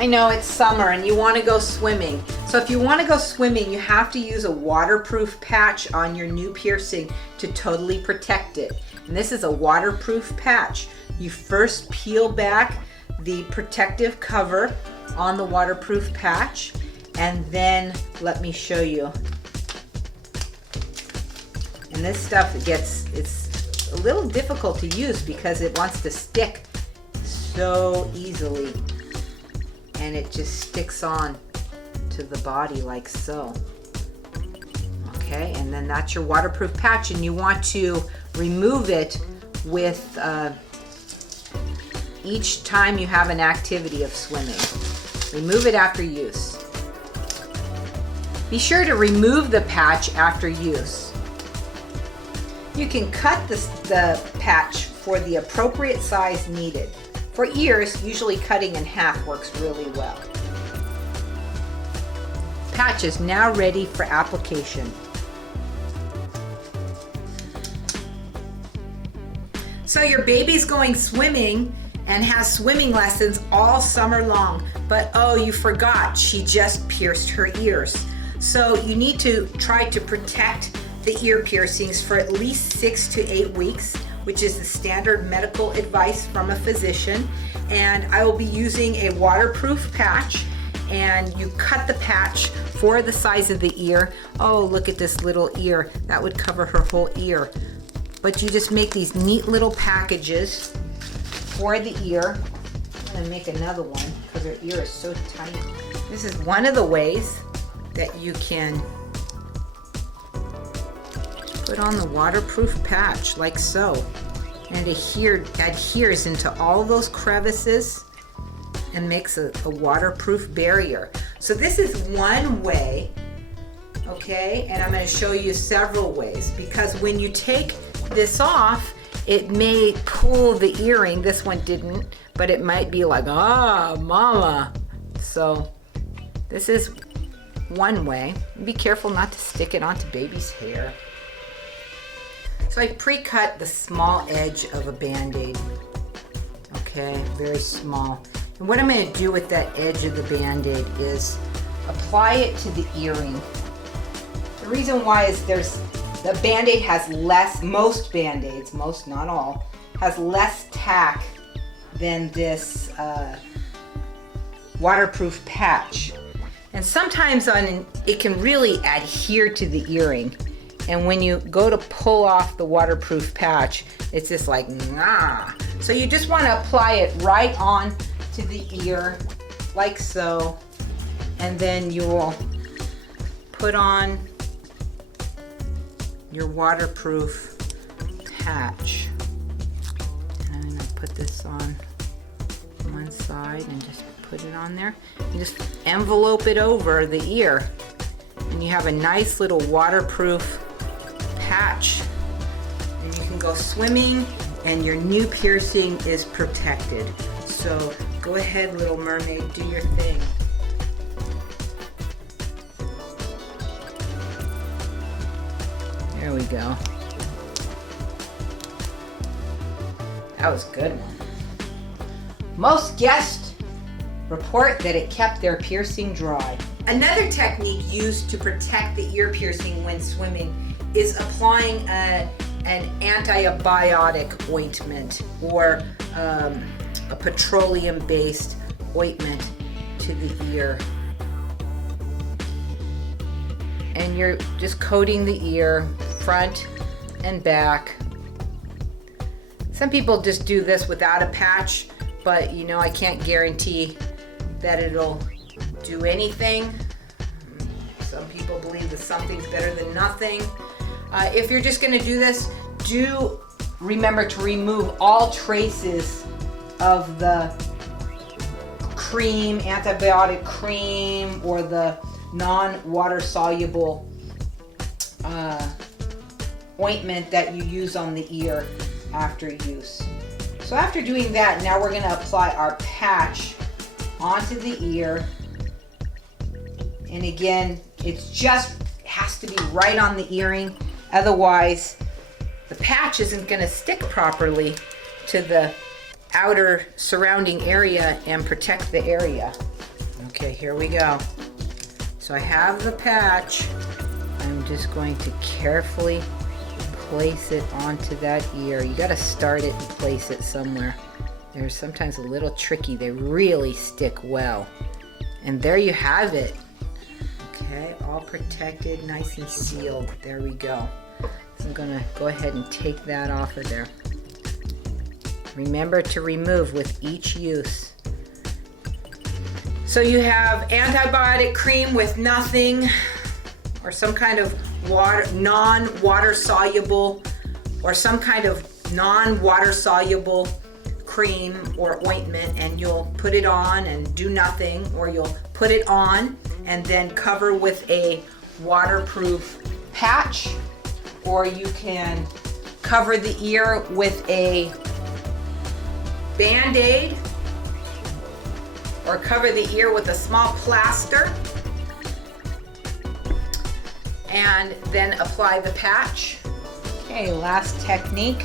I know it's summer and you want to go swimming. So if you want to go swimming, you have to use a waterproof patch on your new piercing to totally protect it. And this is a waterproof patch. You first peel back the protective cover on the waterproof patch, and then let me show you. And this stuff it's a little difficult to use because it wants to stick so easily. And it just sticks on to the body like so. Okay, and then that's your waterproof patch, and you want to remove it with each time you have an activity of swimming. Remove it after use. Be sure to remove the patch after use. You can cut the patch for the appropriate size needed. For ears, usually cutting in half works really well. Patch is now ready for application. So your baby's going swimming and has swimming lessons all summer long, but oh, you forgot, she just pierced her ears. So you need to try to protect the ear piercings for at least 6 to 8 weeks, which is the standard medical advice from a physician. And I will be using a waterproof patch, and you cut the patch for the size of the ear. Oh, look at this little ear. That would cover her whole ear. But you just make these neat little packages for the ear. I'm gonna make another one because her ear is so tiny. This is one of the ways that you can put on the waterproof patch like so. And it adheres into all those crevices and makes a waterproof barrier. So this is one way, okay? And I'm going to show you several ways, because when you take this off, it may pull the earring. This one didn't, but it might be like, ah, mama. So this is one way. Be careful not to stick it onto baby's hair. So I pre-cut the small edge of a Band-Aid. Okay, very small. And what I'm going to do with that edge of the Band-Aid is apply it to the earring. The reason why is the Band-Aid has less, most Band-Aids, most, not all, has less tack than this waterproof patch. And sometimes it can really adhere to the earring. And when you go to pull off the waterproof patch, it's just like, nah. So you just want to apply it right on to the ear, like so. And then you will put on your waterproof patch. And I'll put this on one side and just put it on there. You just envelope it over the ear. And you have a nice little waterproof patch, and you can go swimming and your new piercing is protected. So go ahead, little mermaid, do your thing. There we go. That was a good one. Most guests report that it kept their piercing dry. Another technique used to protect the ear piercing when swimming is applying an antibiotic ointment or a petroleum-based ointment to the ear. And you're just coating the ear, front and back. Some people just do this without a patch, but you know, I can't guarantee that it'll do anything. Some people believe that something's better than nothing. If you're just going to do this, do remember to remove all traces of the cream, antibiotic cream, or the non-water soluble ointment that you use on the ear after use. So after doing that, now we're going to apply our patch onto the ear. And again, it's just has to be right on the earring. Otherwise, the patch isn't going to stick properly to the outer surrounding area and protect the area. Okay, here we go. So I have the patch. I'm just going to carefully place it onto that ear. You got to start it and place it somewhere. They're sometimes a little tricky. They really stick well. And there you have it. Okay, all protected, nice and sealed. There we go. So I'm gonna go ahead and take that off of there. Remember to remove with each use. So you have antibiotic cream with nothing, or some kind of non-water soluble, or some kind of non-water soluble cream or ointment, and you'll put it on and do nothing, or you'll put it on and then cover with a waterproof patch, or you can cover the ear with a Band-Aid, or cover the ear with a small plaster and then apply the patch. Okay, last technique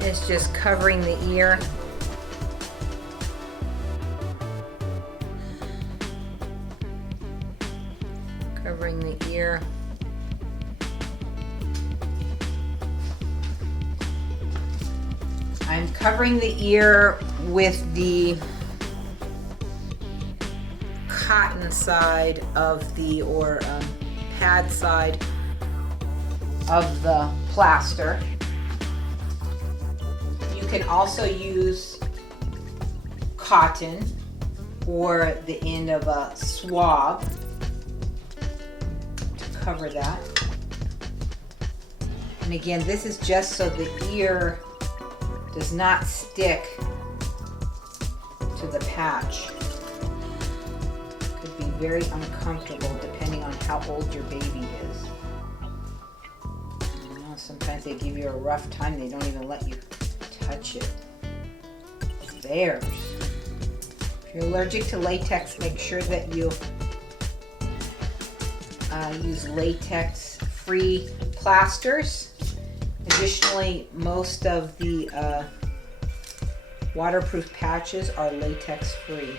is just covering the ear. Covering the ear. I'm covering the ear with the cotton side of the, or pad side of the plaster. You can also use cotton or the end of a swab to cover that. And again, this is just so the ear does not stick to the patch. Could be very uncomfortable depending on how old your baby is. You know, sometimes they give you a rough time. They don't even let you touch it. There's. If you're allergic to latex, make sure that you use latex-free plasters. Additionally, most of the waterproof patches are latex-free.